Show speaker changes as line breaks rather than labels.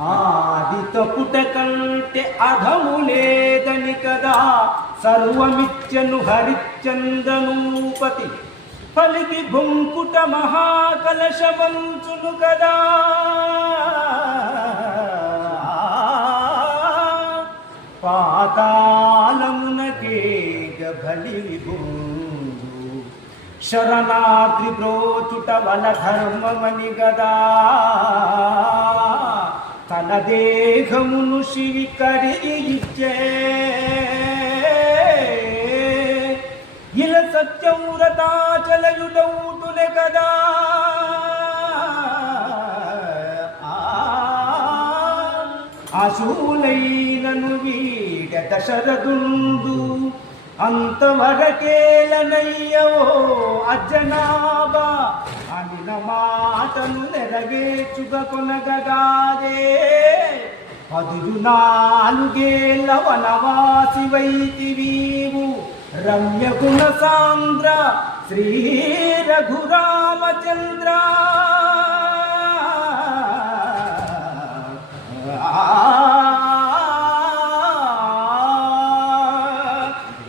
ఆది తప్పుట కంటే అధము లేదని కదా. సర్వమిచ్చను హరిచందనూపతి పలికి భుంకుట మహాకలశవంచును కదా. పాతాళమునకేగ బలి విభుండు శరణాద్రి బ్రోచుట వల ధర్మమని గదా. తన దేహమును శివి కరిగిచ్చే ఇల సత్యమురతాచలయుడౌటులే కదా. అశూలైనను వీడ దశరథుందు అంతవరకేలనయ్యవో అజనాభ అనిన మాటను నెరవేర్చుక కొనగగాదే. పదులు నాలుగేళ్ళ వనవాసి వైతివీవు రమ్య గుణ సాంద్ర శ్రీ రఘురామచంద్ర